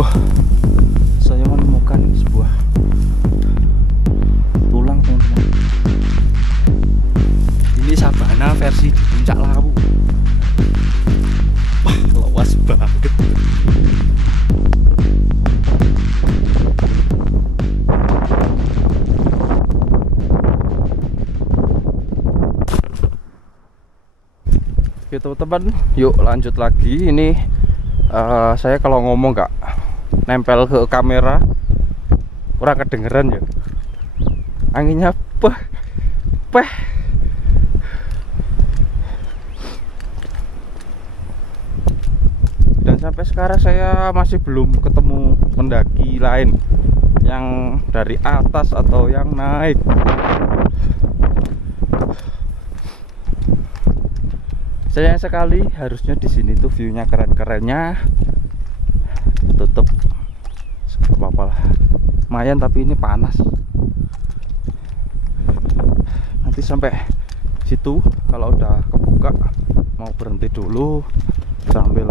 Wah, saya menemukan sebuah tulang, teman-teman. Ini sabana versi di puncak Lawu. Wah, luas banget. Oke teman-teman, yuk lanjut lagi. Ini saya kalau ngomong nggak nempel ke kamera kurang kedengeran ya. Anginnya peh. Dan sampai sekarang saya masih belum ketemu pendaki lain yang dari atas atau yang naik. Sayang sekali, harusnya di sini tuh view-nya keren-kerennya. Tutup apa-apa lah. Lumayan, tapi ini panas. Nanti sampai situ kalau udah kebuka mau berhenti dulu sambil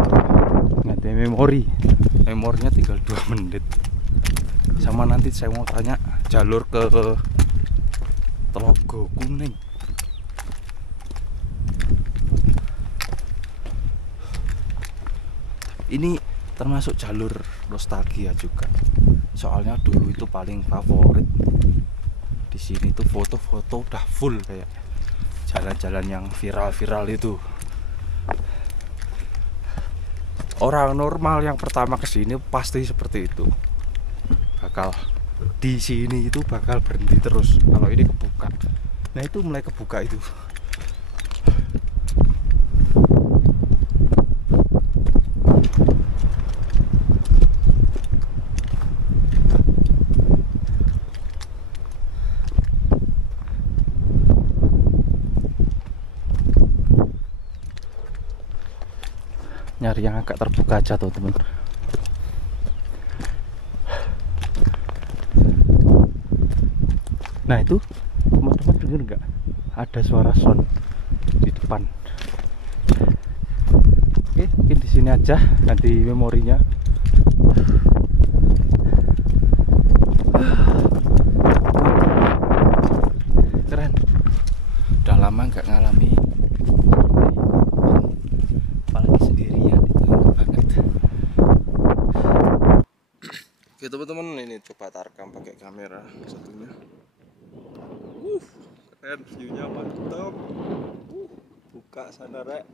ganti memori. Memorinya tinggal 2 menit. Sama nanti saya mau tanya jalur ke Telaga Kuning. Ini termasuk jalur nostalgia juga. Soalnya dulu itu paling favorit. Di sini tuh foto-foto udah full kayak jalan-jalan yang viral-viral itu. Orang normal yang pertama kesini pasti seperti itu. Bakal di sini itu bakal berhenti terus kalau ini kebuka. Nah itu mulai kebuka itu. Nyari yang agak terbuka aja tuh teman. Nah itu teman-teman denger nggak? Ada suara sound di depan. Oke, mungkin di sini aja ganti memorinya. Keren. Udah lama nggak ngalami. Oke teman-teman, ini coba tarekam pakai kamera satunya. Keren, view-nya mantap. Buka sana rek.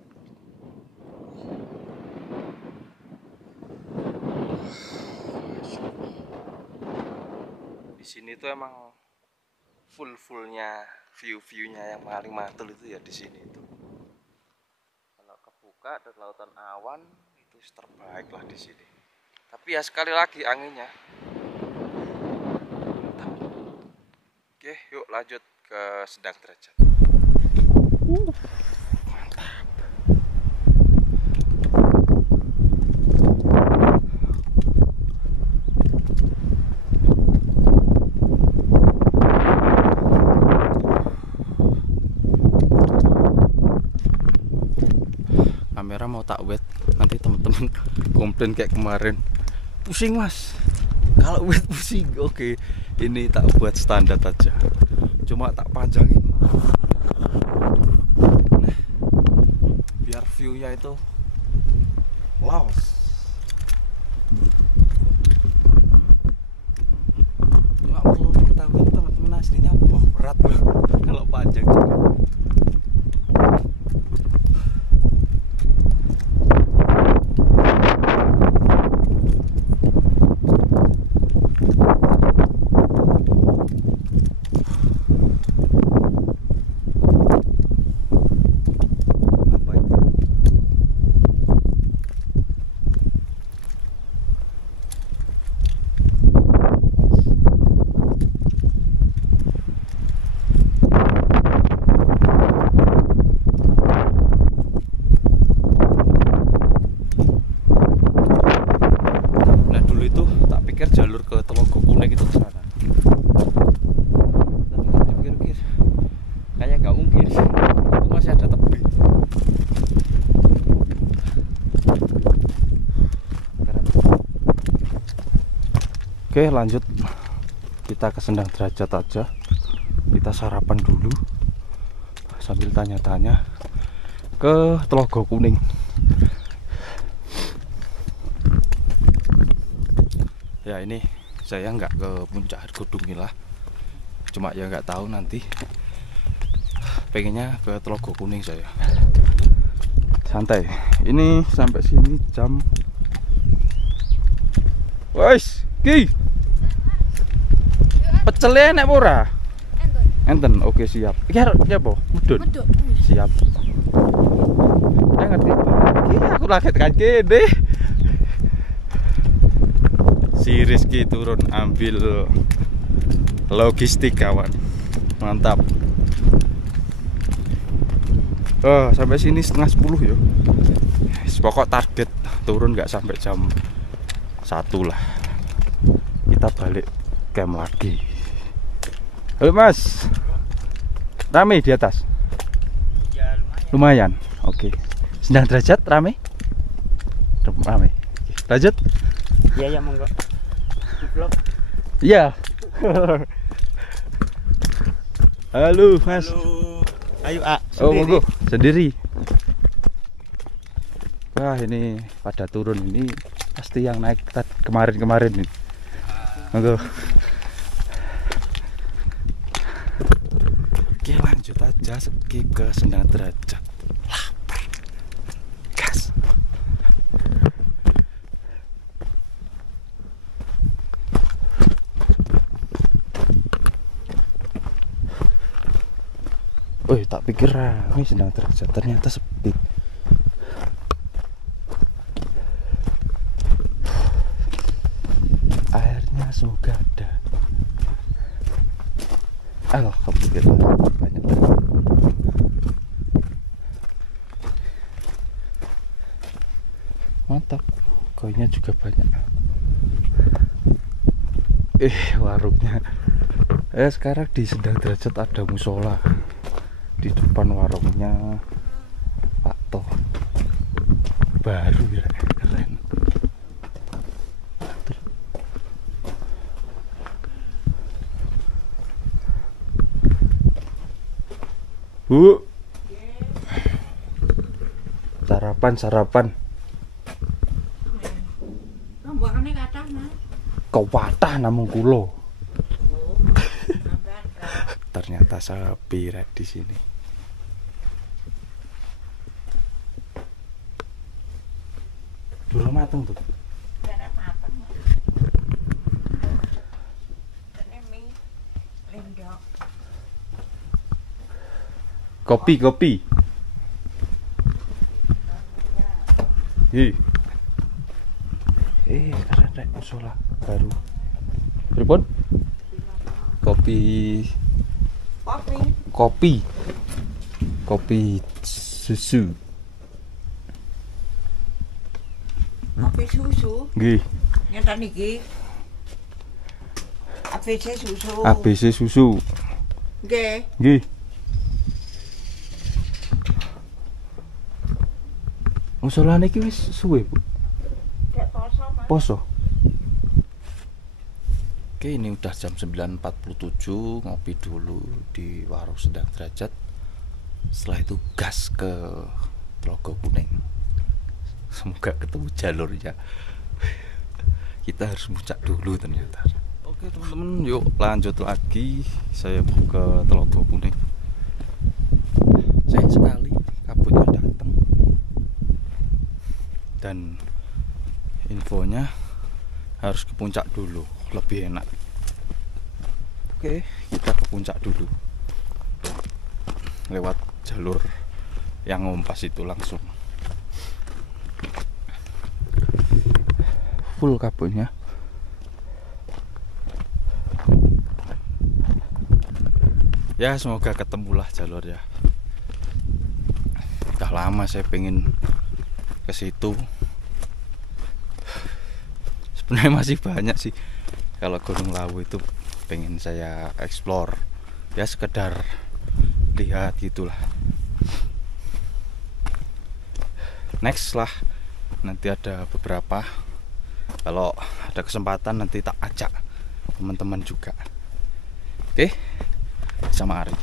Di sini tuh emang full-fullnya view-viewnya yang paling mantul itu ya di sini itu. Kalau kebuka dan lautan awan itu terbaik lah di sini. Tapi ya sekali lagi anginnya. Oke, yuk lanjut ke Sedang Derajat. Mantap. Kamera mau tak wet, nanti teman-teman komplain kayak kemarin. Pusing mas, kalau wet pusing. Oke, ini tak buat standar aja, cuma tak panjangin. Nah, biar view-nya itu laos. Cuma perlu diketahui teman-teman, aslinya berat loh kalau panjang juga. Oke, lanjut kita ke Sendang Derajat aja. Kita sarapan dulu sambil tanya-tanya ke Telaga Kuning. Ya, ini saya nggak ke puncak Hargodumilah, cuma ya nggak tahu nanti pengennya ke Telaga Kuning saya. Santai. Ini sampai sini jam. Wes, ki. Pecele enek ora? Enten. Oke, siap. Iki arep apa? Mudun. Siap. Ngerti. Iki aku lagi tekan kene. Si Rizky turun ambil logistik kawan. Mantap. Oh, sampai sini setengah 10 ya. Pokok target turun nggak sampai jam 1 lah. Kita balik camp lagi. Halo Mas. Rame di atas? Ya lumayan. Oke. Sendang Derajat rame? Rame. Lanjut. ya monggo. Vlog. Iya. Halo Mas. Halo. Ayo A. Oh monggo sendiri. Wah, ini pada turun ini pasti yang naik kemarin-kemarin nih. Monggo. Oke, lanjut aja skip ke Sendang Derajat. Lapar. Gas. Wih, tak pikir rame Sendang Derajat, ternyata sepi. Airnya semoga ada. Alhamdulillah banyak banget. Mantap, koinnya juga banyak. Warungnya. Sekarang di Sendang Derajat ada musola. Di depan warungnya Pak Toh. Baru ya, keren. Bu, sarapan. Rombongannya kathah, Mas. Kau patah namung kulo. Ternyata sepi rek di sini. Durung mateng tuh. Jarang mateng. Ini mie lendok. Kopi. Keren rek musola baru. Pripun? Kopi susu. Kopi susu. Nggih. Ngeten iki. ABC susu. Nggih. Musola niki wis suwe, Bu. Dek poso, Mas. Poso. Oke, ini udah jam 9.47, ngopi dulu di warung Sendang Derajat. Setelah itu gas ke Telaga Kuning. Semoga ketemu jalurnya. Kita harus muncak dulu ternyata. Oke teman-teman, yuk lanjut lagi. Saya mau ke Telaga Kuning. Sayang sekali kabutnya datang. Dan infonya harus ke puncak dulu, lebih enak. Oke, kita ke puncak dulu lewat jalur yang ngompas itu langsung. Full kabutnya. Ya semoga ketemulah jalur ya. Udah lama saya pengen ke situ. Sebenarnya masih banyak sih kalau Gunung Lawu itu pengen saya explore, ya sekedar lihat gitulah. Next lah, nanti ada beberapa, kalau ada kesempatan nanti tak ajak teman-teman juga. Oke, sama Ari.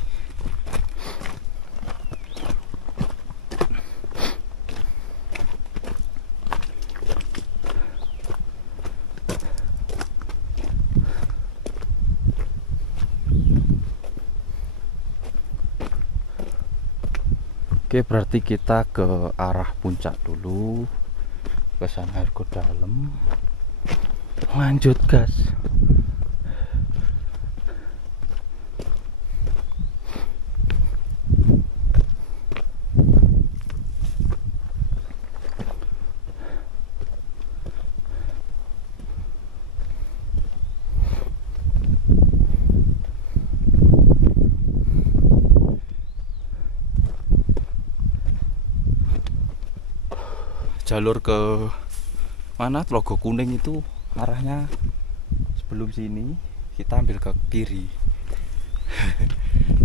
Oke, berarti kita ke arah puncak dulu, ke sana Argo Dalam, lanjut gas. Jalur ke mana Tlogo Kuning itu arahnya sebelum sini, kita ambil ke kiri.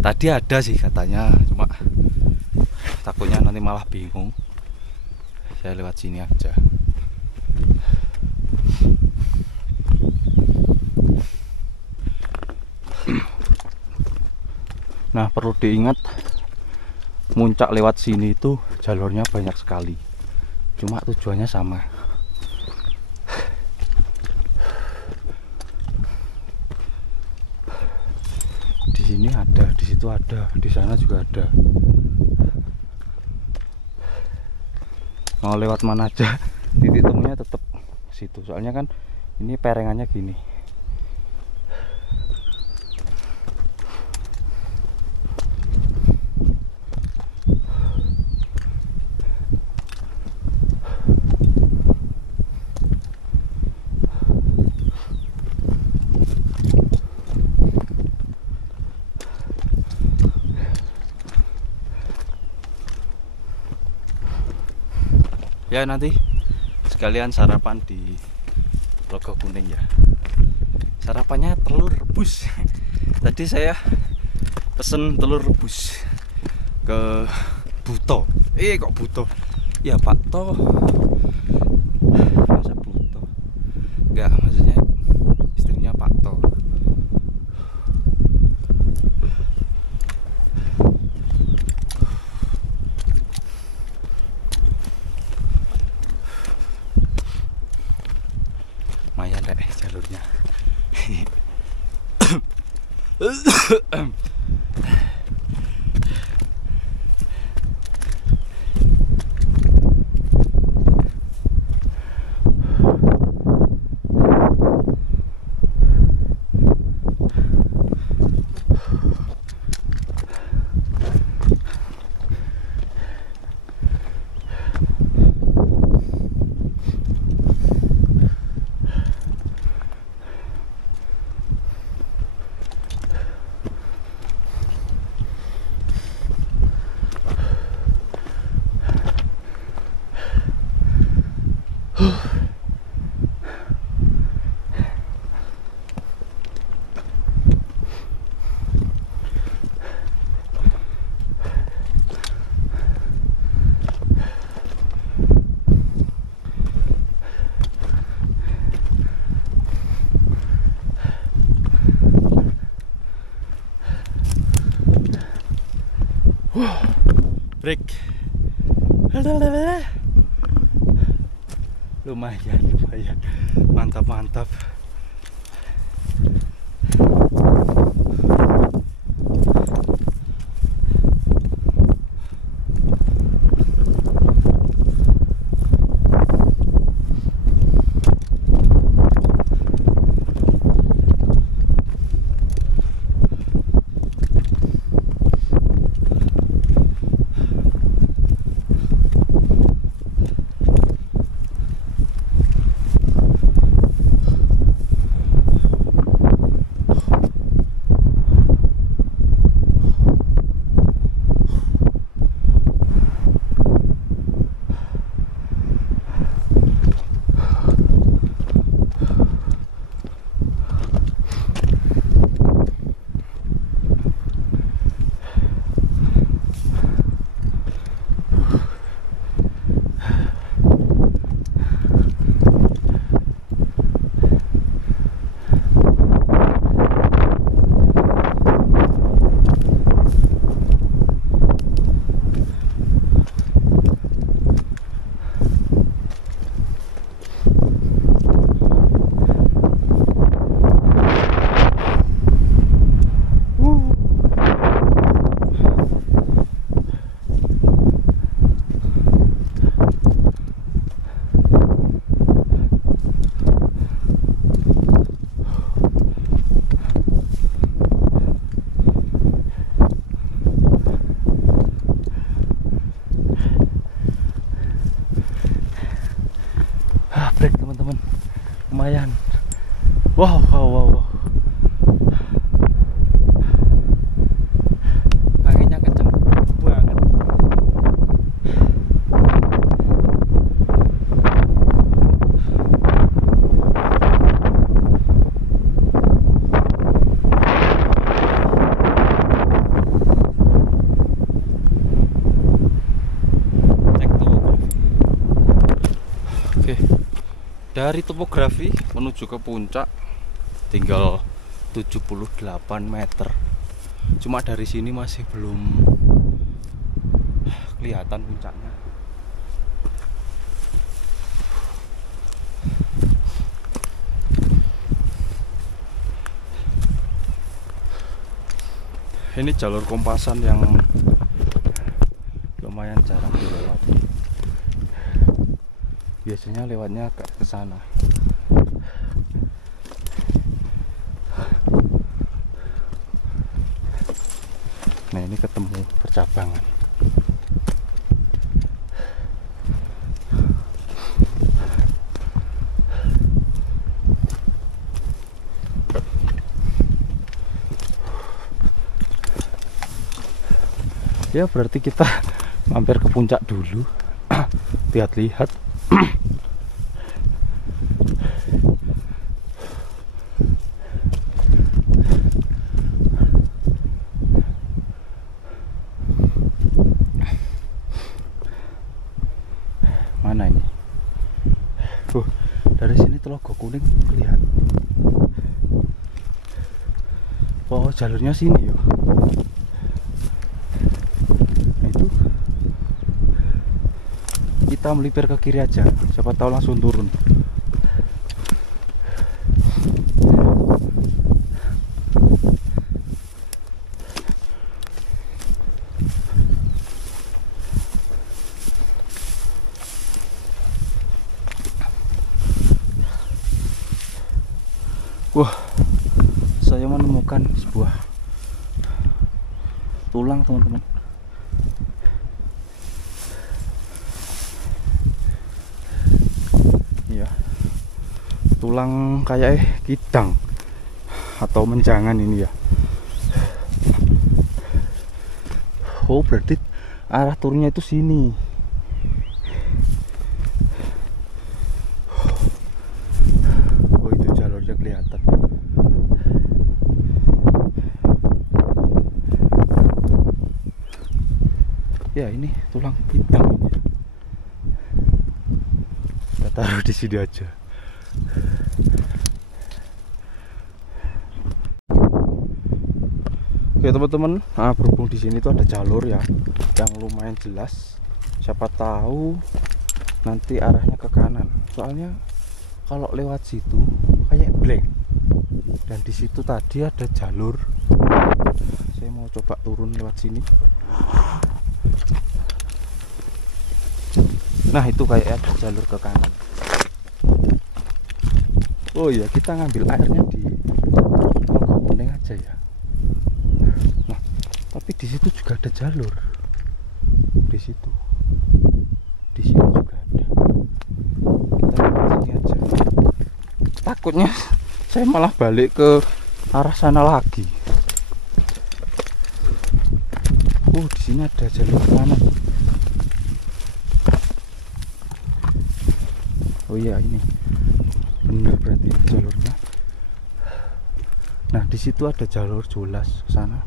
Tadi ada sih katanya, cuma takutnya nanti malah bingung. Saya lewat sini aja. Nah, perlu diingat, muncak lewat sini itu jalurnya banyak sekali, cuma tujuannya sama. Di sini ada, di situ ada, di sana juga ada. Mau lewat mana aja, titik temunya tetap situ. Soalnya kan ini perengannya gini. Ya, nanti sekalian sarapan di Tlogo Kuning ya. Sarapannya telur rebus. Tadi saya pesen telur rebus ke Buto. Kok Buto? Ya Pak To. Masa Buto? Enggak, maksudnya istrinya Pak To. Lumayan deh jalurnya. Break. Lumayan, mantap. Wow, wow, wow, wow. Anginnya kenceng banget. Cek topografi. Oke. Dari topografi menuju ke puncak tinggal 78 meter. Cuma dari sini masih belum kelihatan puncaknya. Ini jalur kompasan yang lumayan jarang dilewati. Biasanya lewatnya ke sana. Nah, ini ketemu percabangan. Ya berarti kita mampir ke puncak dulu. Lihat-lihat. Mana ini? Dari sini Telaga Kuning kelihatan. Oh, jalurnya sini ya. Nah, itu kita melipir ke kiri aja. Siapa tahu langsung turun. Wah, saya menemukan sebuah tulang, teman-teman. Iya, tulang kayak kidang atau menjangan ini ya. Oh, berarti arah turunnya itu sini. Oh, itu jalurnya kelihatan. Ya, ini tulang hitam ini. Kita taruh di sini aja. Oke teman-teman, nah berhubung di sini tuh ada jalur ya yang lumayan jelas. Siapa tahu nanti arahnya ke kanan. Soalnya kalau lewat situ kayak blank. Dan di situ tadi ada jalur. Saya mau coba turun lewat sini. Nah, itu kayak ada jalur ke kanan. Oh iya, kita ngambil airnya di Telaga Kuning aja ya. Nah, tapi di situ juga ada jalur. Di situ. Di sini juga ada. Kita lewat sini aja. Takutnya saya malah balik ke arah sana lagi. Di sini ada jalur ke kanan. Oh iya, ini benar berarti jalurnya. Nah, di situ ada jalur jelas ke sana.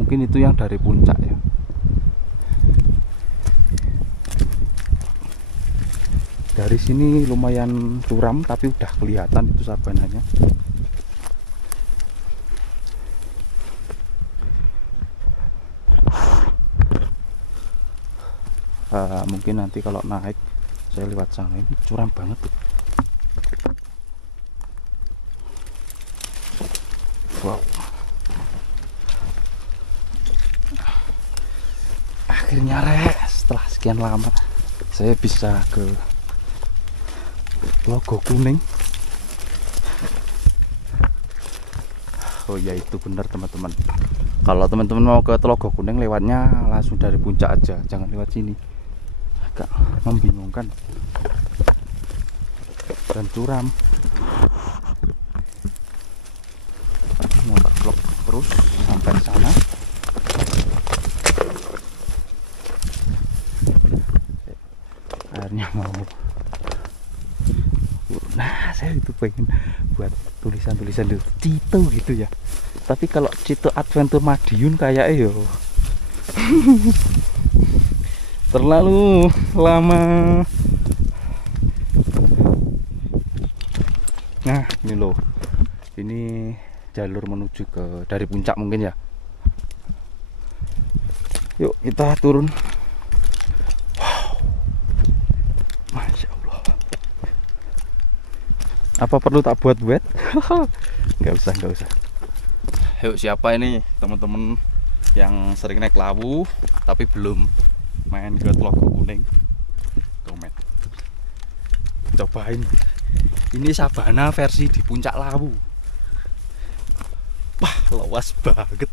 Mungkin itu yang dari puncak ya. Dari sini lumayan curam tapi udah kelihatan itu sabananya. Mungkin nanti kalau naik saya lewat sana. Ini curam banget tuh. Wow, akhirnya setelah sekian lama saya bisa ke Telaga Kuning. Oh ya, itu benar teman-teman. Kalau teman-teman mau ke Telaga Kuning lewatnya langsung dari puncak aja, jangan lewat sini. Agak membingungkan dan curam. saya itu pengen buat tulisan-tulisan itu Cito gitu ya. Tapi kalau Cito Adventure Madiun kayak yo terlalu lama. Nah ini loh, ini jalur menuju ke dari puncak mungkin ya. Yuk kita turun. Wow, Masya Allah. Apa perlu tak buat wet? Nggak usah, nggak usah. Yuk, siapa ini teman-teman yang sering naik Lawu tapi belum main ke Tlogo Kuning? Komen. Cobain. Ini sabana versi di puncak Lawu. Wah, luas banget.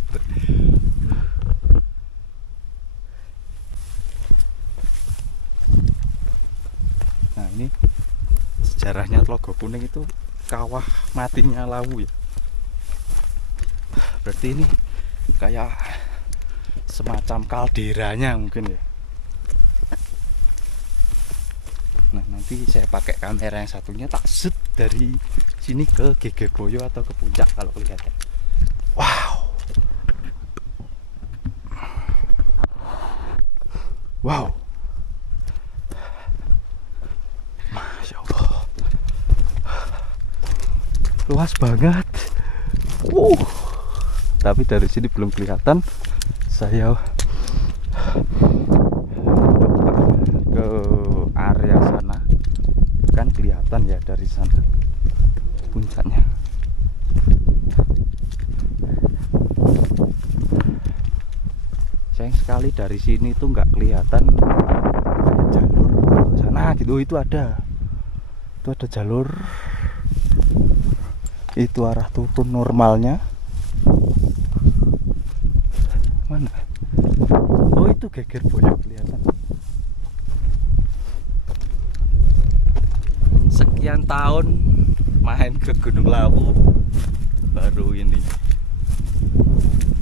Nah, ini sejarahnya Tlogo Kuning itu kawah matinya Lawu ya. Berarti ini kayak semacam kalderanya mungkin ya. Nah, nanti saya pakai kamera yang satunya tak shoot dari sini ke Gegeboyo atau ke puncak kalau kelihatan. Wow. Wow. Masya Allah. Luas banget. Tapi dari sini belum kelihatan. Saya ke area sana kan kelihatan ya dari sana puncaknya. Sayang sekali dari sini tuh nggak kelihatan jalur ke sana gitu. Itu ada jalur, itu arah turun normalnya. Mana? Oh, itu Gegeboyo kelihatan. Sekian tahun main ke Gunung Lawu, baru ini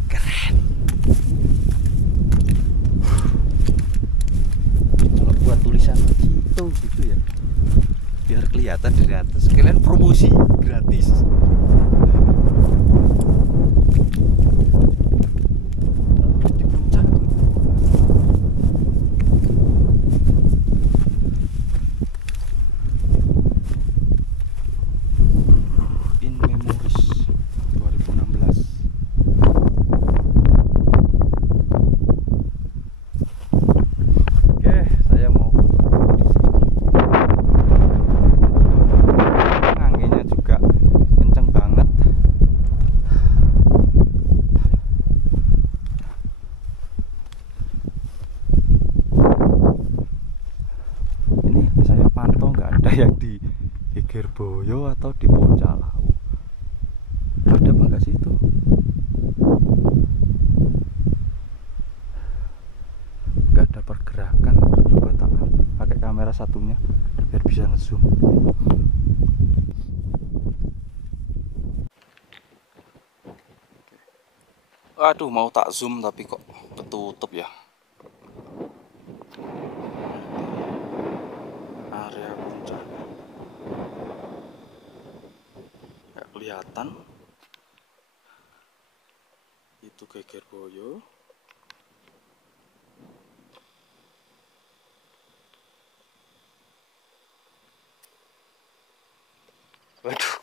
keren. Kalau buat tulisan Cito gitu ya, biar kelihatan dari atas, sekalian promosi gratis. Yang di Gegeboyo atau di puncak Lawu ada apa enggak sih itu? Enggak ada pergerakan. Coba tak pakai kamera satunya biar bisa ngezoom. Aduh, mau tak zoom tapi kok ketutup ya. Area puncak nggak kelihatan. Itu Gegeboyo. Waduh,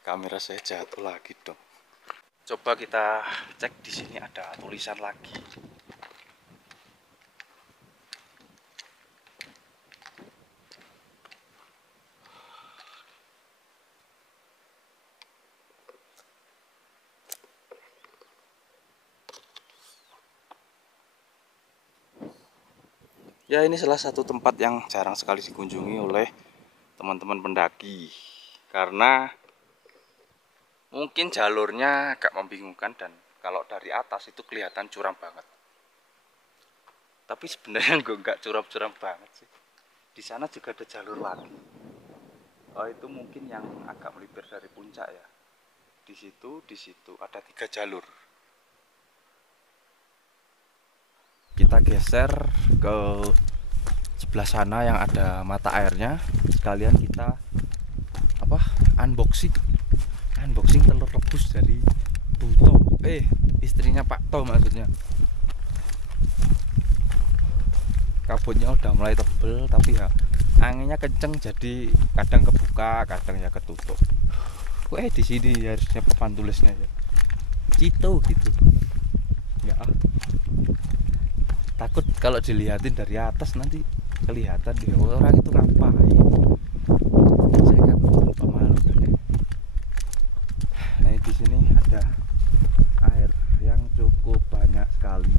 kamera saya jatuh lagi dong. Coba kita cek di sini ada tulisan lagi. Ya, ini salah satu tempat yang jarang sekali dikunjungi oleh teman-teman pendaki karena mungkin jalurnya agak membingungkan dan kalau dari atas itu kelihatan curam banget. Tapi sebenarnya nggak curam-curam banget sih. Di sana juga ada jalur lagi. Oh, itu mungkin yang agak melipir dari puncak ya. Di situ ada 3 jalur. Kita geser ke sebelah sana yang ada mata airnya, sekalian kita apa unboxing telur rebus dari Buto, istrinya Pak To maksudnya. Kabutnya udah mulai tebel tapi ya anginnya kenceng, jadi kadang kebuka kadang ya ketutup. Di sini harusnya papan tulisnya ya Cito gitu. Ya takut kalau dilihatin dari atas nanti kelihatan ya orang itu ngapain. Saya kan pemalu deh. Nah di sini ada air yang cukup banyak sekali.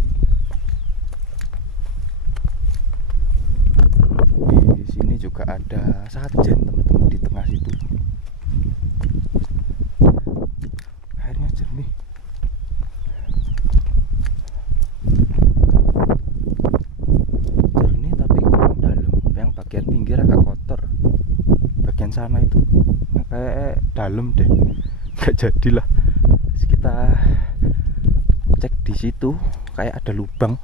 Di sini juga ada sajen teman-teman di tengah situ. Airnya jernih. Jernih tapi kurang dalam. Yang bagian pinggir agak kotor. Bagian sana itu kayak dalam deh. Gak jadilah. Terus kita cek di situ kayak ada lubang.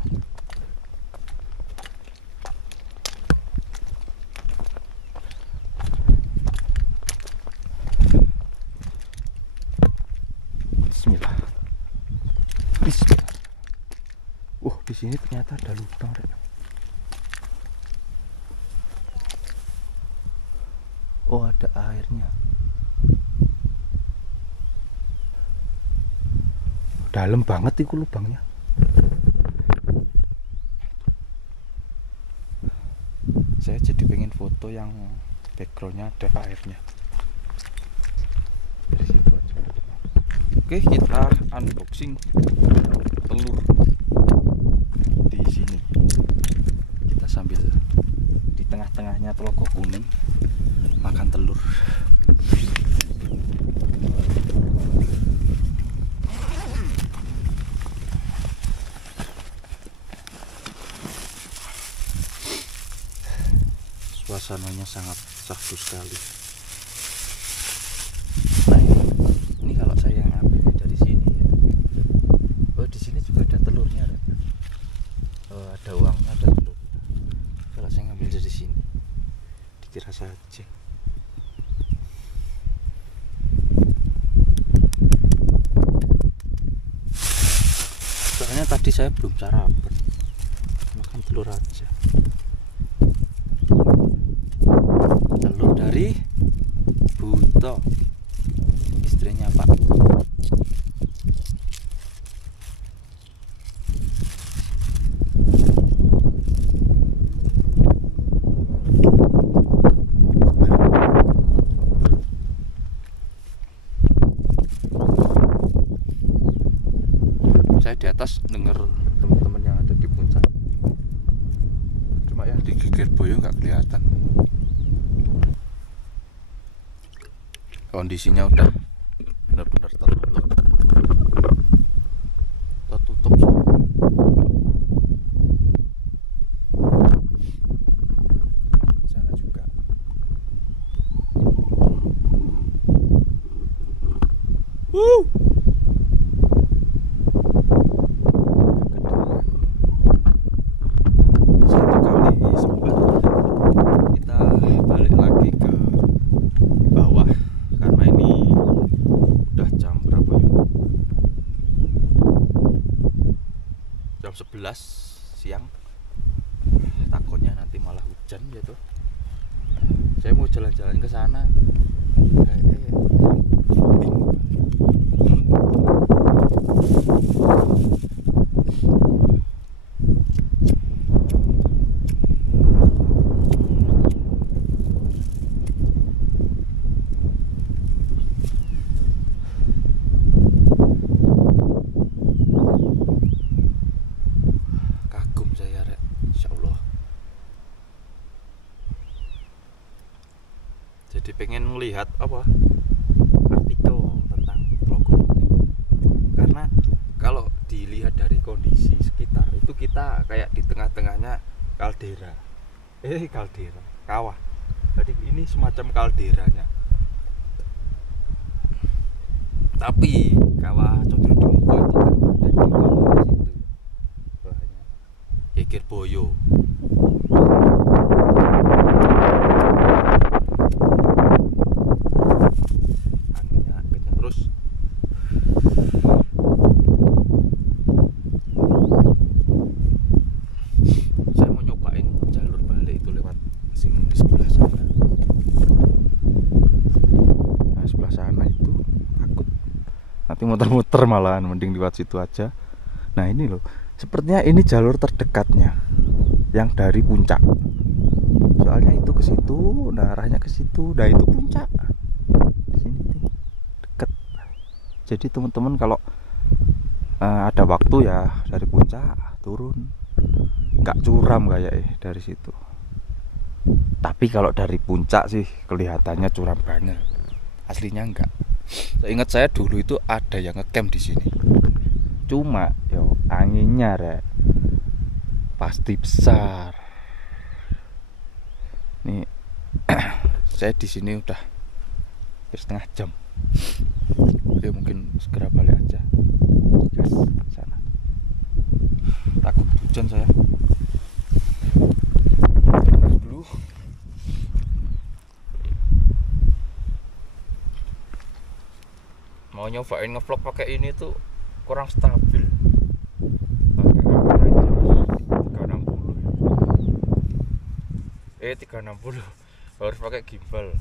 Bismillah. Di sini ternyata ada lubang, Rek. Oh, ada airnya. Dalam banget itu lubangnya. Saya jadi pengen foto yang backgroundnya ada airnya. Dari situ aja. Oke, kita unboxing telur di sini. Kita sambil di tengah-tengahnya Telaga Kuning makan telur. Suasananya sangat syahdu sekali. Nah, ini kalau saya ngambilnya dari sini ya. Di sini juga ada telurnya, ada. Ada uangnya, ada telurnya. Kalau saya ngambil dari sini, dikira saja. Soalnya tadi saya belum sarapan, makan telur aja. Telur dari Buto, istrinya Pak. Saya di atas dengar teman-teman yang ada di puncak, cuma yang di Geger Boyo nggak kelihatan. Kondisinya udah benar-benar tertutup semua. Sana juga. Satu kali sempat kita balik lagi ke bawah. Karena ini udah jam berapa ya? Jam 11 siang. Takutnya nanti malah hujan gitu. Saya mau jalan-jalan ke sana. Bingung. Jadi pengen melihat apa artikel tentang Telaga Kuning, karena kalau dilihat dari kondisi sekitar itu kita kayak di tengah-tengahnya kaldera, kawah. Jadi ini semacam kalderanya, tapi kawah Condro di Muka itu kan ada di bawah situ, bawahnya Geger Boyo. nanti muter-muter malahan, mending lewat situ aja. Nah ini loh, sepertinya ini jalur terdekatnya yang dari puncak. Soalnya itu ke situ, nah arahnya ke situ, nah itu puncak. Di sini nih, deket. Jadi teman-teman kalau ada waktu ya dari puncak turun, nggak curam kayak dari situ. Tapi kalau dari puncak sih kelihatannya curam banget. Aslinya enggak. Seingat saya dulu itu ada yang ngecamp di sini. Cuma yo anginnya rek pasti besar. Nih saya di sini udah hampir setengah jam. Oke, mungkin segera balik aja. Gas sana. Takut hujan saya. Dulu. Mau nyobain ngevlog pakai ini tuh kurang stabil. Pakai kamera aja 360 harus pakai gimbal.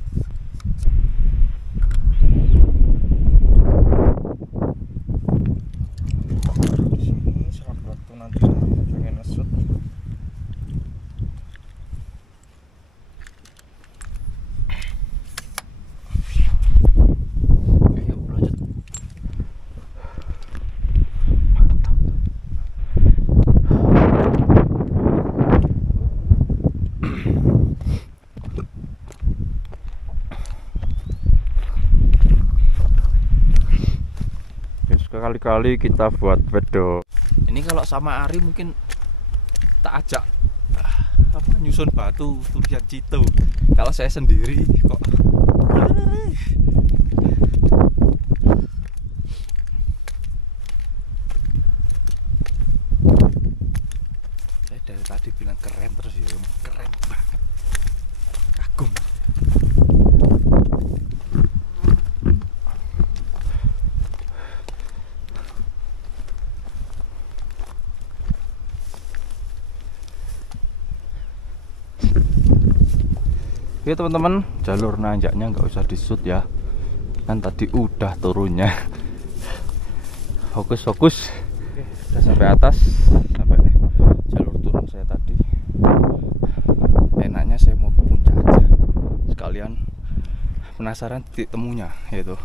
Di sini sahabat tuh nanti pengen nge-shoot. Kali-kali kita buat bedo. Ini kalau sama Ari mungkin tak ajak nyusun batu tulisan Cito. Kalau saya sendiri kok saya dari tadi bilang keren terus ya, keren banget, kagum. Oke teman-teman, jalur nanjaknya nggak usah di-shoot ya, kan tadi udah turunnya. Fokus. Oke, udah sampai atas, sampai jalur turun saya tadi. Enaknya saya mau ke puncak aja, sekalian penasaran titik temunya yaitu.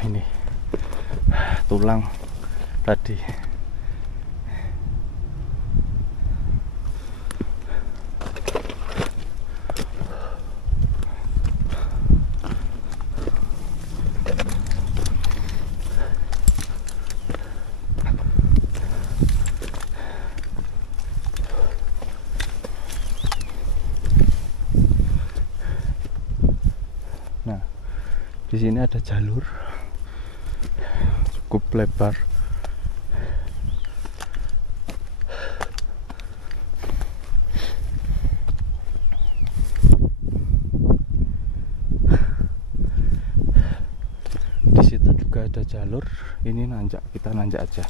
Ini tulang tadi. Nah, di sini ada jalur cukup lebar. Di situ juga ada jalur. Ini nanjak, kita nanjak aja.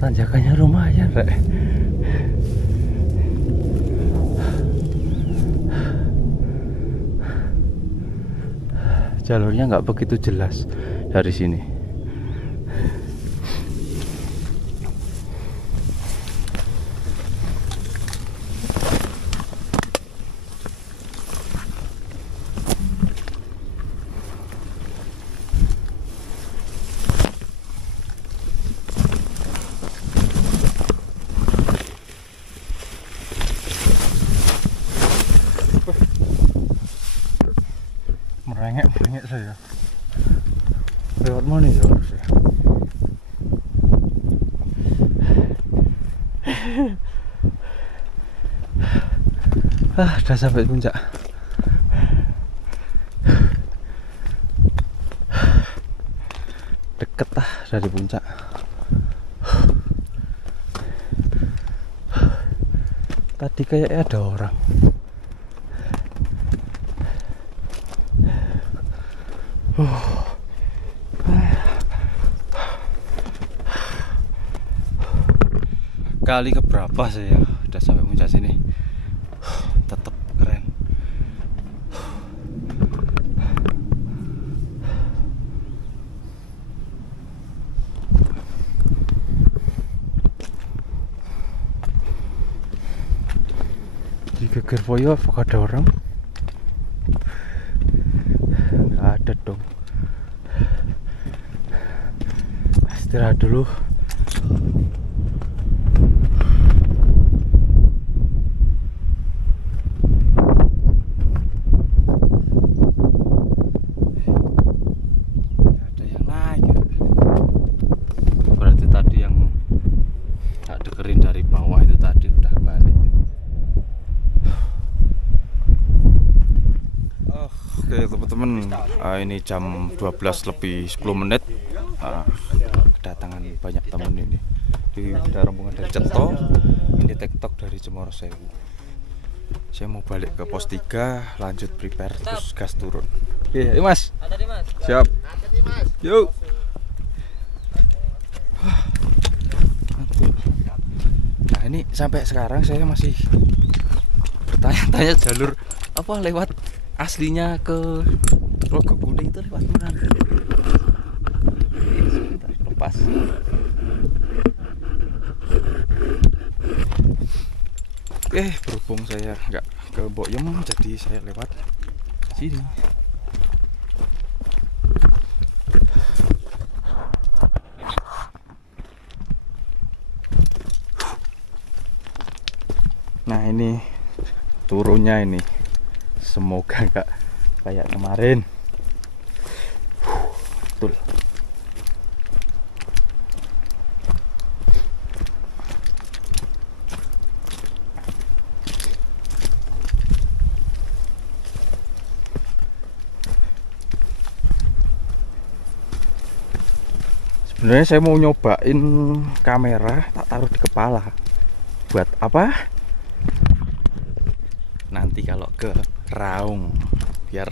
Tanjakannya lumayan, Rek. Jalurnya nggak begitu jelas dari sini. Merengek saya. Lewat mana ya harusnya? Udah sampai puncak. Deket dari puncak. Tadi kayaknya ada orang. Kali keberapa saya udah sampai puncak sini. Tetap keren. Di Gegerboyo apakah ada orang? Nggak ada dong. Istirahat dulu. Ada yang naik ya. Berarti tadi yang tak dengerin dari bawah itu tadi udah balik. Oke teman-teman, ini jam 12 lebih 10 menit. Kedatangan banyak teman ini. Di rombongan dari Ceto, ini TikTok dari Cemoro Sewu. Saya mau balik ke pos 3, lanjut prepare terus gas turun. Oke, yuk Mas. Siap. Yuk. Nah ini sampai sekarang saya masih bertanya-tanya jalur apa lewat aslinya ke Logo Kuning itu lewat mana? Sebentar lepas. Berhubung saya nggak ke Boyem, jadi saya lewat sini. Nah ini turunnya ini, semoga nggak kayak kemarin. Betul. Sebenarnya saya mau nyobain kamera tak taruh di kepala. Buat apa? Nanti kalau ke Raung, biar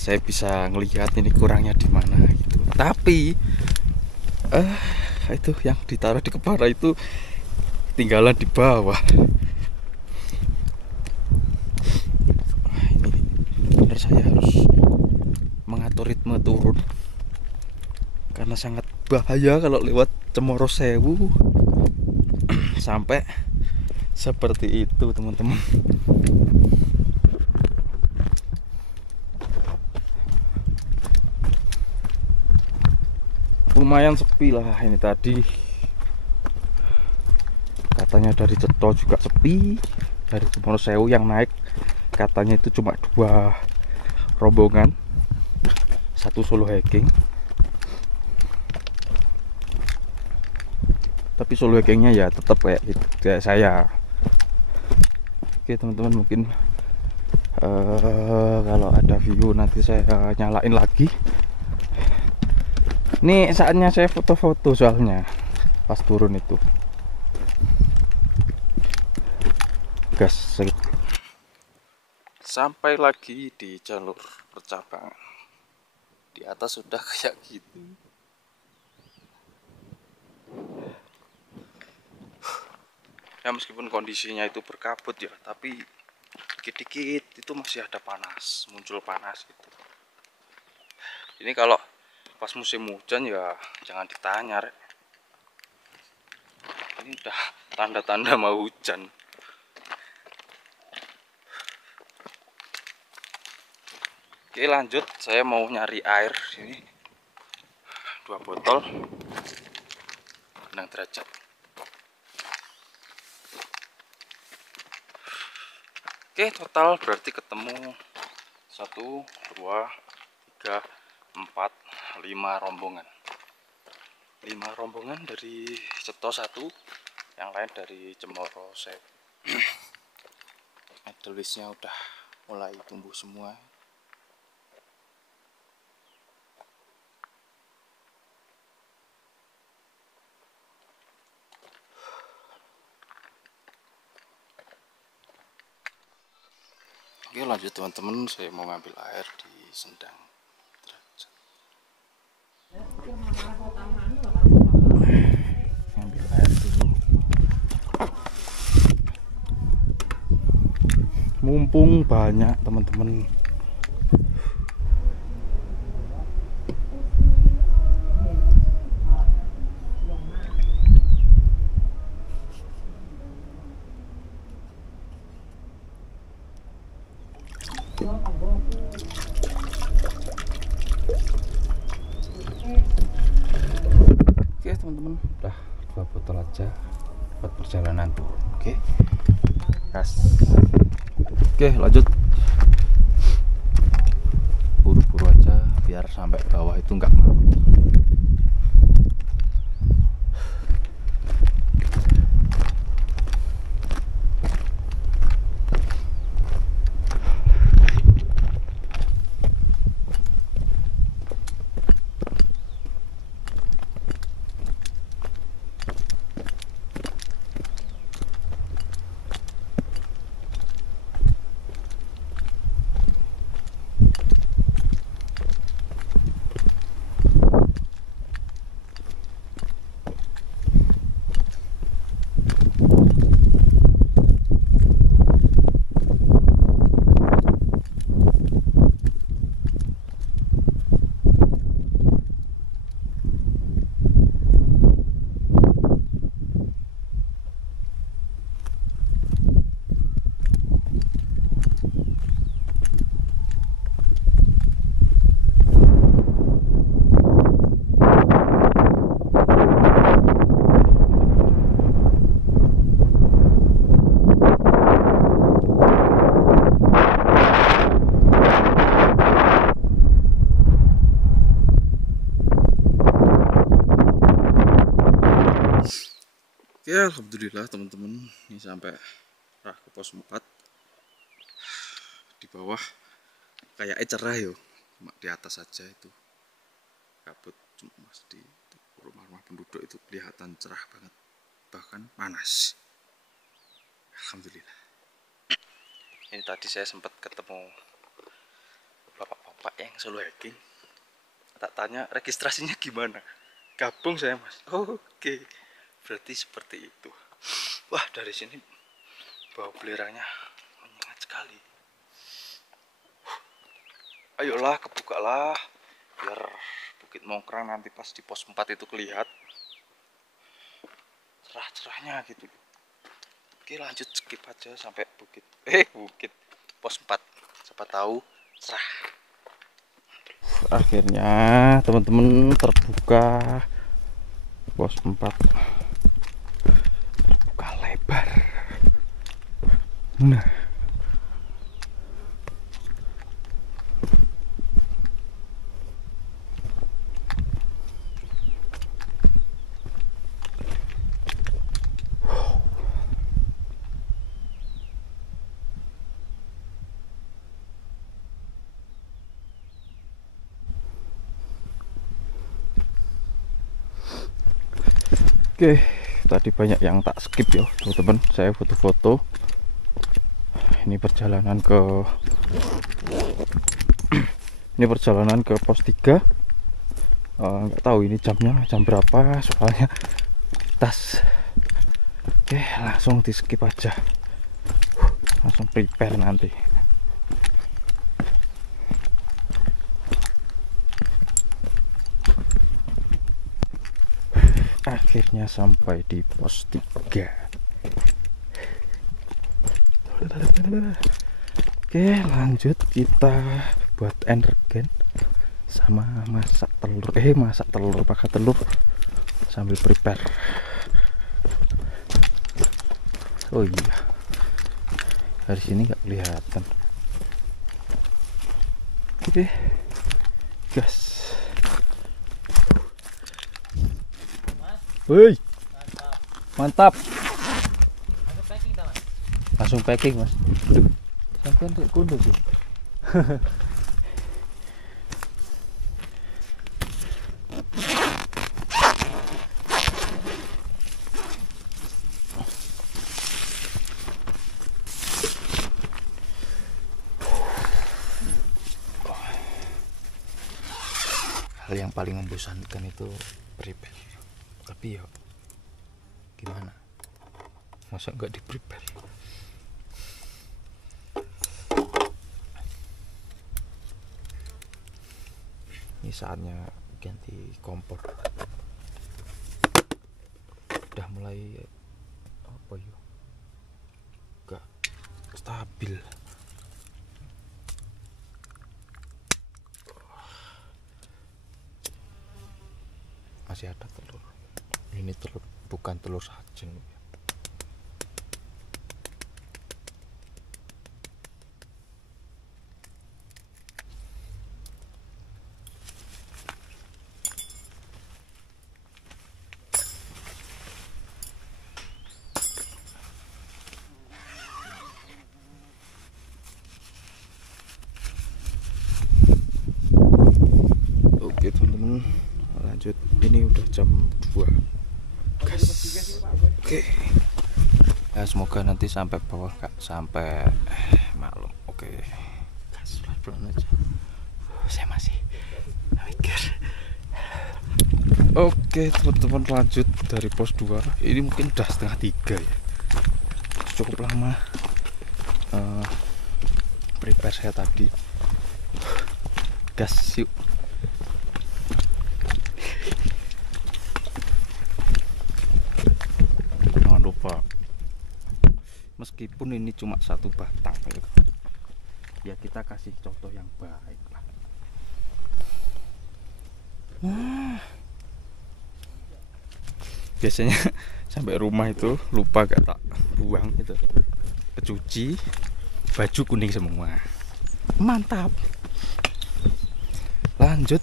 saya bisa ngelihat ini kurangnya di mana gitu. Tapi itu yang ditaruh di kepala itu tinggalan di bawah. Ini benar, saya harus mengatur ritme turun karena sangat bahaya kalau lewat Cemoro Sewu sampai seperti itu teman-teman. Lumayan sepi lah ini tadi. Katanya dari Ceto juga sepi. Dari Cemoro Sewu yang naik katanya itu cuma 2 rombongan, 1 solo hiking. Tapi solo hikingnya ya tetap kayak gitu, kayak saya. Oke teman-teman, mungkin kalau ada view nanti saya nyalain lagi. Ini saatnya saya foto-foto soalnya pas turun itu. Gas. Sampai lagi di jalur percabangan. Di atas sudah kayak gitu. Ya meskipun kondisinya itu berkabut ya, tapi dikit-dikit itu masih ada panas, muncul panas gitu. Ini kalau pas musim hujan ya jangan ditanya, Rek. Ini udah tanda-tanda mau hujan. Oke lanjut, saya mau nyari air sini. 2 botol benang derajat. Oke, total berarti ketemu 1, 2, 3, 4, 5 rombongan. 5 rombongan dari Ceto 1, yang lain dari Cemoro Sewu. Edelweissnya udah mulai tumbuh semua. Oke, lanjut teman-teman, saya mau ngambil air di sendang derajat. Ambil air dulu. Mumpung banyak teman-teman. Oke teman-teman, udah 2 botol aja buat perjalanan tuh. Oke, gas. Oke, lanjut. Buru-buru aja biar sampai bawah itu nggak malu. Ya, alhamdulillah teman-teman, ini sampai ke pos 4. Di bawah kayaknya cerah yo, cuma di atas saja itu kabut, cuma di rumah-rumah penduduk itu kelihatan cerah banget, bahkan panas. Alhamdulillah. Ini tadi saya sempat ketemu bapak-bapak yang solo hiking. Tak tanya registrasinya gimana, gabung saya mas. Oh, oke. Berarti seperti itu. Wah, dari sini bau belerangnya menyengat sekali. Ayolah, kebukalah biar Bukit Mongkrang nanti pas di pos 4 itu kelihatan cerah-cerahnya gitu. Oke, lanjut skip aja sampai bukit pos 4. Siapa tahu cerah. Akhirnya teman-teman terbuka pos 4. Nah, oke, tadi banyak yang tak skip ya teman-teman. Saya foto-foto. Ini perjalanan ke pos 3. Nggak tahu ini jamnya jam berapa, soalnya tas. Oke, langsung di skip aja, langsung prepare nanti. Akhirnya sampai di pos 3. Oke, lanjut kita buat energen sama masak telur pakai telur sambil prepare. Oh iya, dari sini nggak kelihatan. Oke, gas. Woi, mantap. langsung packing mas. Aduh, sampai untuk kundo sih. Hal yang paling membosankan itu prepare, tapi ya gimana, masa nggak di prepare. Ini saatnya ganti kompor, udah mulai apa ya, nggak stabil. Masih ada telur. Ini telur, bukan telur sajeng. Oke teman-teman, lanjut. Ini udah jam 2 guys. Oke ya, semoga nanti sampai bawah kak, sampai malam. Oke gas pelan-pelan aja, saya masih mikir. Oke teman-teman, lanjut dari pos 2. Ini mungkin udah setengah 3 ya, cukup lama. Prepare saya tadi. Gas yuk. Meskipun ini cuma satu batang ya, kita kasih contoh yang baik lah. Biasanya sampai rumah itu lupa gak tak buang itu, kecuci, baju kuning semua. Mantap. Lanjut,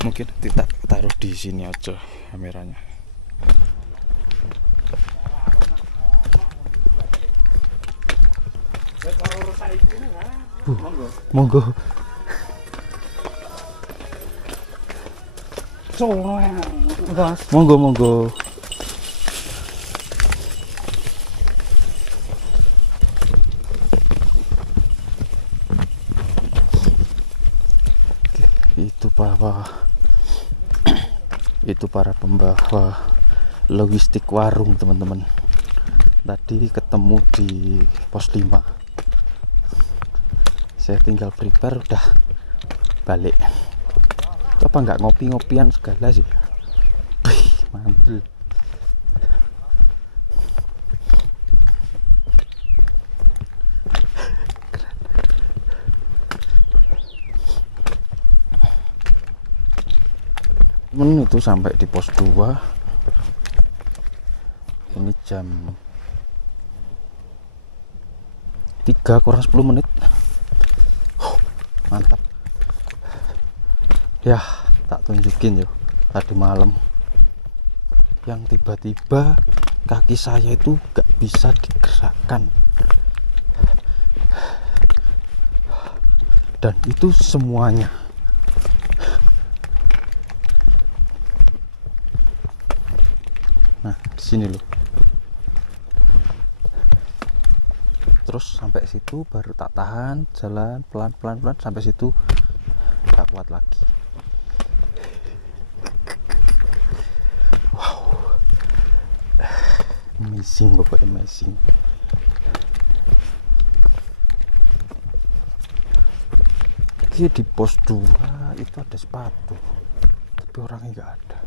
mungkin kita taruh di sini aja kameranya. Monggo. Monggo. Itu para pembawa logistik warung teman-teman. Tadi ketemu di pos 5. Saya tinggal prepare, udah balik. Apa nggak ngopi-ngopian segala sih? Wih, mantul. Itu sampai di pos 2. Ini jam 3 kurang 10 menit. Mantap ya, tak tunjukin yuk tadi malam yang tiba-tiba kaki saya itu gak bisa digerakkan, dan itu semuanya. Nah di sini loh. Terus sampai situ baru tak tahan, jalan pelan sampai situ, tak kuat lagi. Wow, amazing, pokoknya amazing. Oke, di pos 2 itu ada sepatu, tapi orangnya nggak ada.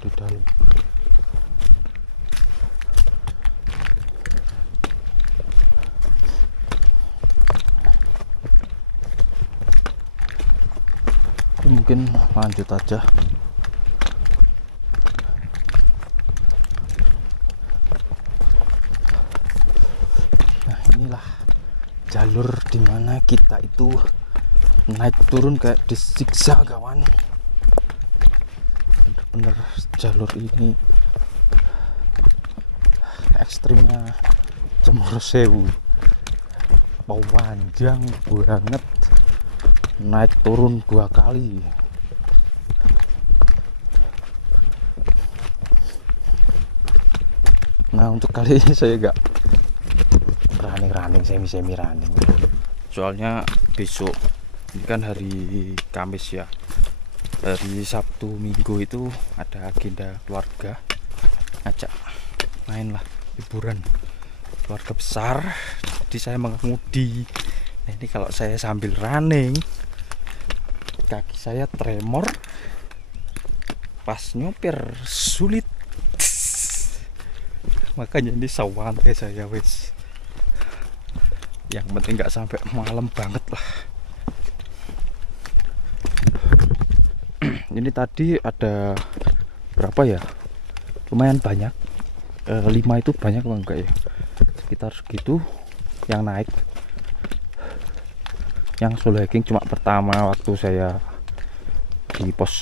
Di dalam. Mungkin lanjut aja. Nah inilah jalur dimana kita itu naik turun kayak disiksa kawan. Bener-bener jalur ini ekstrimnya Cemoro Sewu. Panjang banget, naik turun 2 kali. Nah untuk kali ini saya gak running, semi running, soalnya besok ini kan hari Kamis ya, hari Sabtu Minggu itu ada agenda keluarga, ngajak main lah, liburan keluarga besar. Jadi saya mengemudi. Nah ini kalau saya sambil running, kaki saya tremor, pas nyopir sulit. Makanya ini santai saya wes, yang penting nggak sampai malam banget lah. Ini tadi ada berapa ya, lumayan banyak, 5 itu banyak apa enggak ya, sekitar segitu yang naik. Yang solo hiking cuma pertama waktu saya di pos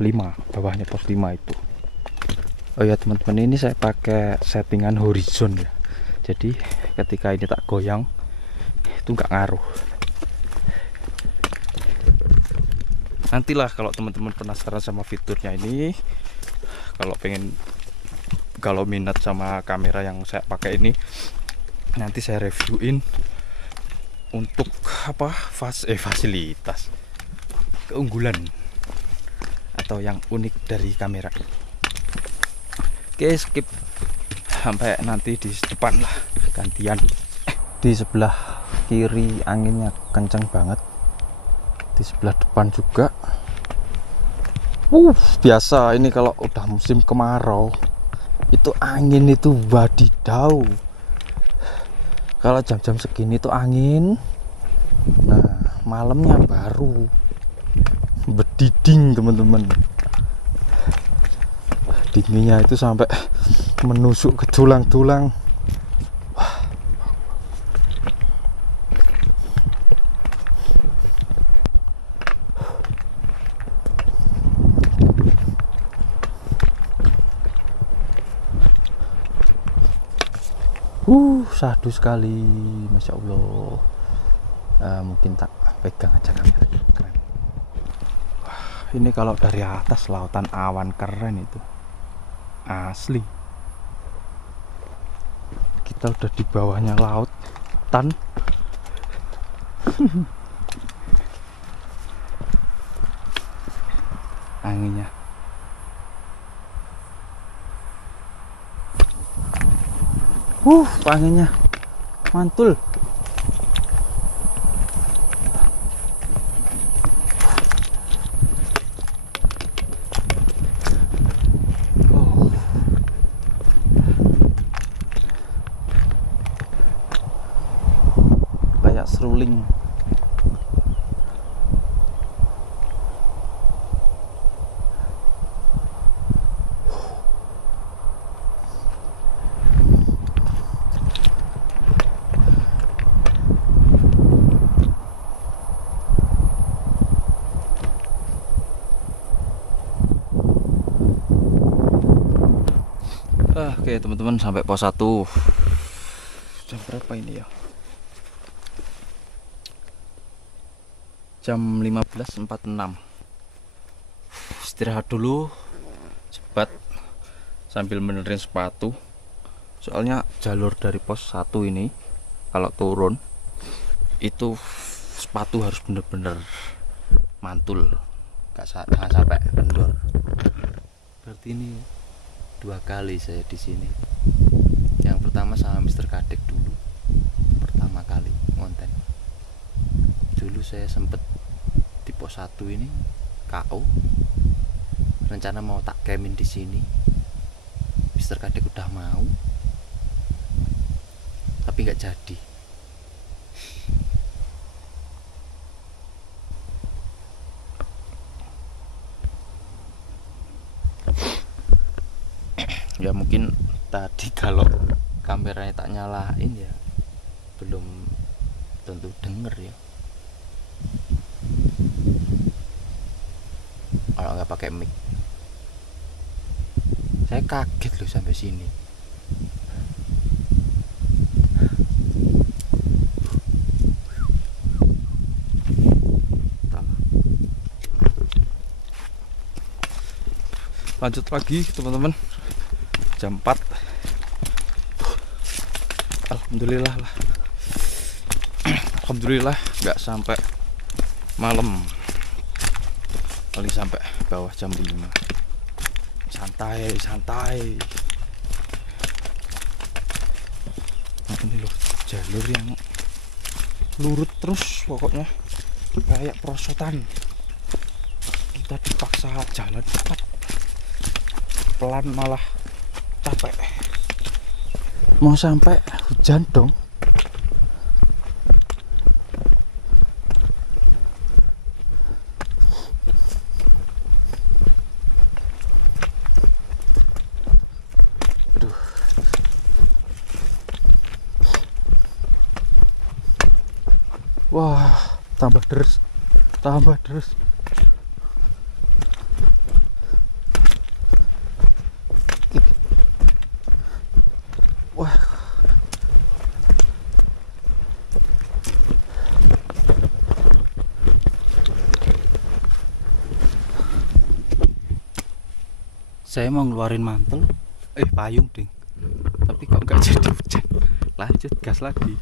5, bawahnya pos 5 itu. Oh ya teman-teman, ini saya pakai settingan horizon ya, jadi ketika ini tak goyang itu nggak ngaruh. Nantilah kalau teman-teman penasaran sama fiturnya ini, kalau minat sama kamera yang saya pakai ini, nanti saya reviewin untuk apa, fasilitas, keunggulan atau yang unik dari kamera. Oke, skip sampai nanti di depan lah, gantian. Di sebelah kiri anginnya kencang banget, di sebelah depan juga. Biasa ini kalau udah musim kemarau itu angin itu wadidaw. Kalau jam-jam segini tuh angin, nah malamnya baru berdiding teman-teman. Dinginnya itu sampai menusuk ke tulang-tulang. Sadu sekali, masya Allah. Mungkin tak pegang aja kamera, keren. Wah, ini kalau dari atas lautan awan keren itu, asli. Kita udah di bawahnya lautan. Anginnya anginnya mantul. Kayak seruling. Oke teman-teman, sampai pos 1. Jam berapa ini ya? Jam 15.46. Istirahat dulu cepat sambil benerin sepatu. Soalnya jalur dari pos 1 ini kalau turun itu sepatu harus bener-bener mantul, jangan sampai kendor. Berarti ini 2 kali saya di sini. Yang pertama sama Mr. Kadek dulu, pertama kali konten. Dulu saya sempet di pos 1 ini KO. Rencana mau tak camin di sini. Mr. Kadek udah mau, tapi nggak jadi. Ya mungkin tadi kalau kameranya tak nyalain ya belum tentu denger ya, kalau nggak pakai mic. Saya kaget loh sampai sini. Lanjut lagi teman-teman, jam 4. Alhamdulillah lah. Alhamdulillah nggak sampai malam, paling sampai bawah jam 5. Santai. Nah, ini loh jalur yang lurut terus pokoknya, kayak perosotan. Kita dipaksa jalan cepat, pelan malah capek. Mau sampai hujan dong. Aduh. Wah, tambah deres. Wah. Saya mau ngeluarin mantel, payung ding. Tapi kok nggak jadi hujan. Lanjut gas lagi.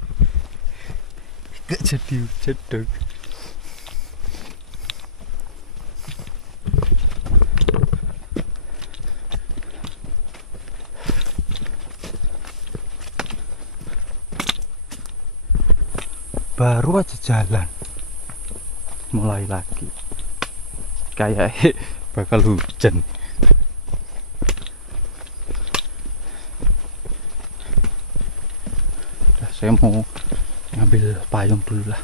Nggak jadi hujan dong. Baru aja jalan mulai lagi, kayak bakal hujan. Udah, saya mau ngambil payung dulu lah.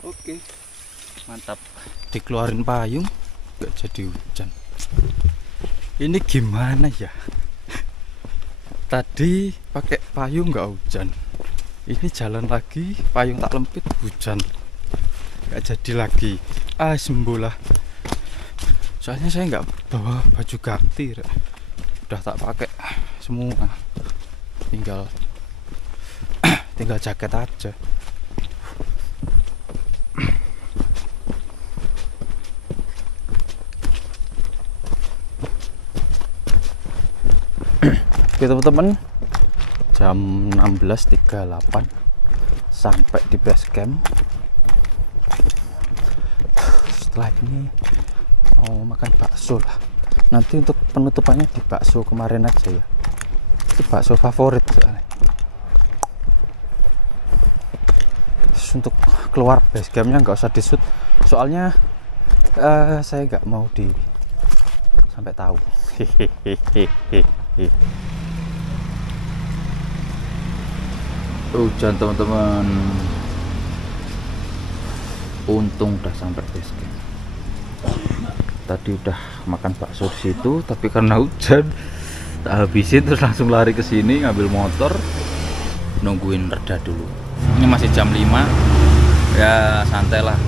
Oke, mantap. Dikeluarin payung nggak jadi hujan. Ini gimana ya? Tadi pakai payung nggak hujan, ini jalan lagi payung tak lempit hujan, nggak jadi lagi. Sembuh lah. Soalnya saya nggak bawa baju ganti, udah tak pakai semua, tinggal jaket aja. Oke teman-teman, jam 16.38 sampai di base camp. Setelah ini mau makan bakso lah. Nanti untuk penutupannya di bakso kemarin aja ya. Itu bakso favorit soalnya. Untuk keluar base campnya nggak usah di-shoot, soalnya saya nggak mau sampai tahu. Hujan teman-teman. Untung udah sampai base camp. Tadi udah makan bakso di situ, tapi karena hujan tak habisin, terus langsung lari ke sini ngambil motor, nungguin reda dulu. Ini masih jam 5, ya santai lah.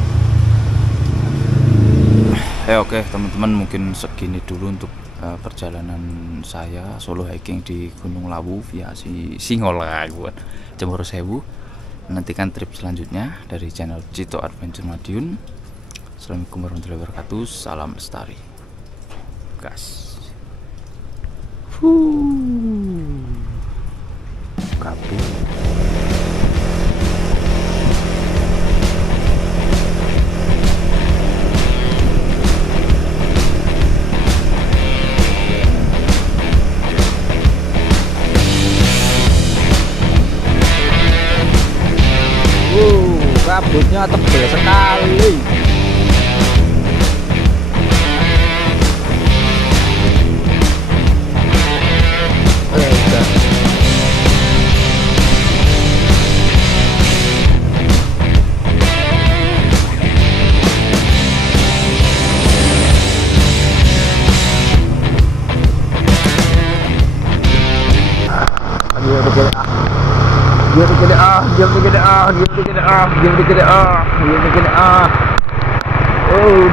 Oke teman-teman, mungkin segini dulu untuk perjalanan saya solo hiking di Gunung Lawu via Singola buat Cemoro Sewu. Nantikan trip selanjutnya dari channel Cito Adventure Madiun. Assalamualaikum warahmatullahi wabarakatuh. Salam lestari. Gas. Kabur. Kabutnya tebal sekali. Give me get it off. Oh,